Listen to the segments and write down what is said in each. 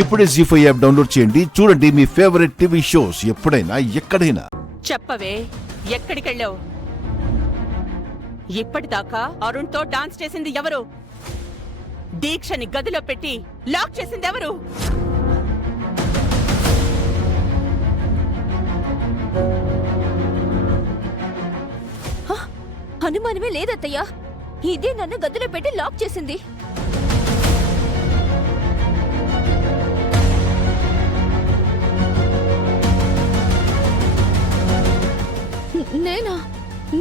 ఇప్పుడే జీ5 app download చేయండి. చూడండి మీ ఫేవరెట్ టీవీ షోస్ ఎప్పుడైనా ఎక్కడైనా. చెప్పవే, ఎక్కడికెళ్ళావు? ఇప్పటిదాకా అరుణ్తో డాన్స్ చేసింది ఎవరు? దీక్షని గదిలో పెట్టి లాక్ చేసింది ఎవరు? అనుమానమే లేదత్తయ్యా, ఇదే నన్ను గదిలో పెట్టి లాక్ చేసింది.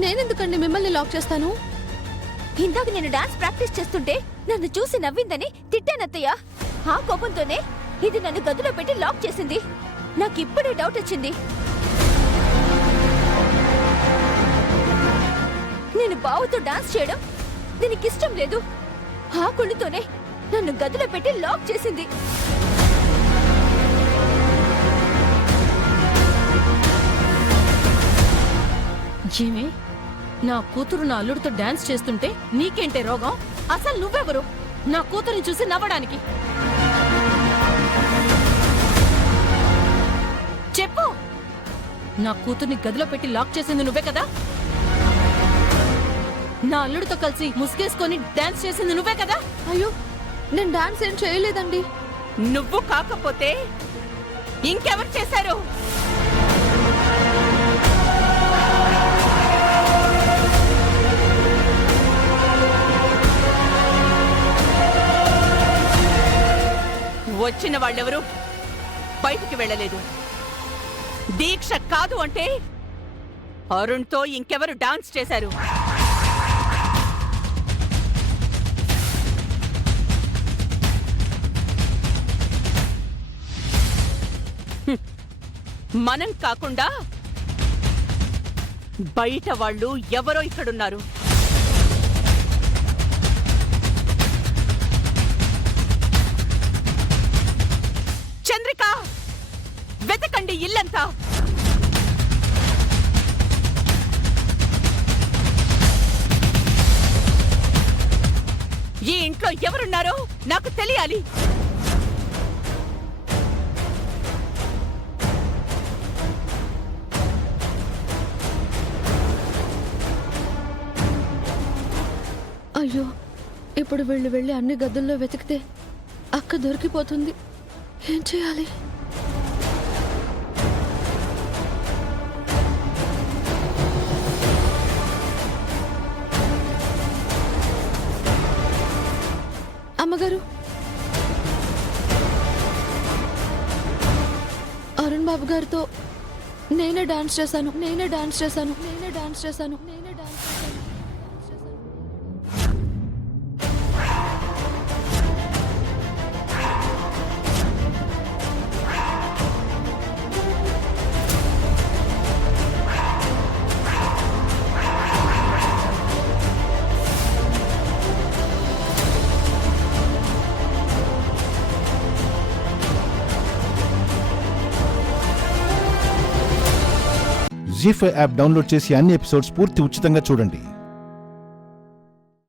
నేనెందుకండి మిమ్మల్ని లాక్ చేస్తాను? ఇందాక నేను డాన్స్ ప్రాక్టీస్ చేస్తుంటే నన్ను చూసి నవ్విందని తిట్టానత్తయ్యా. ఆ కోపంతోనే ఇది నన్ను గదిలో పెట్టి లాక్ చేసింది. నాకిప్పుడే డౌట్ వచ్చింది. నేను బావతో డాన్స్ చేయడం దీనికిష్టం లేదు. ఆ కుళ్ళుతోనే నన్ను గదిలో పెట్టి లాక్ చేసింది. ఏమే, నా కూతురు నా అల్లుడితో డాన్స్ చేస్తుంటే నీకేంటే రోగం? అసలు నువ్వెవరు నా కూతురిని చూసి నవ్వడానికి? చెప్పు. నా కూతుర్ని గదిలో పెట్టి లాక్ చేసింది నువ్వే కదా? నా అల్లుడితో కలిసి ముసుగేసుకొని డాన్స్ చేసింది నువ్వే కదా? అయ్యో, నేను డాన్స్ ఏం చేయలేదండి. నువ్వు కాకపోతే ఇంకెవరు చేశారు? వచ్చిన వాళ్ళెవరు బయటికి వెళ్ళలేదు. దీక్ష కాదు అంటే అరుణ్తో ఇంకెవరు డాన్స్ చేశారు? మనం కాకుండా బయట వాళ్ళు ఎవరో ఇక్కడున్నారు. చంద్రిక, వెతకండి ఇల్లంతా. ఈ ఇంట్లో ఎవరున్నారో నాకు తెలియాలి. అయ్యో, ఇప్పుడు వీళ్ళు వెళ్ళి అన్ని గదుల్లో వెతికితే అక్క దొరికిపోతుంది. ఏం చేయాలి? అమ్మగారు, అరుణ్ బాబు గారితో నేనే డాన్స్ చేశాను. జీ5 యాప్ డౌన్లోడ్ చేసి అన్ని ఎపిసోడ్స్ పూర్తి ఉచితంగా చూడండి.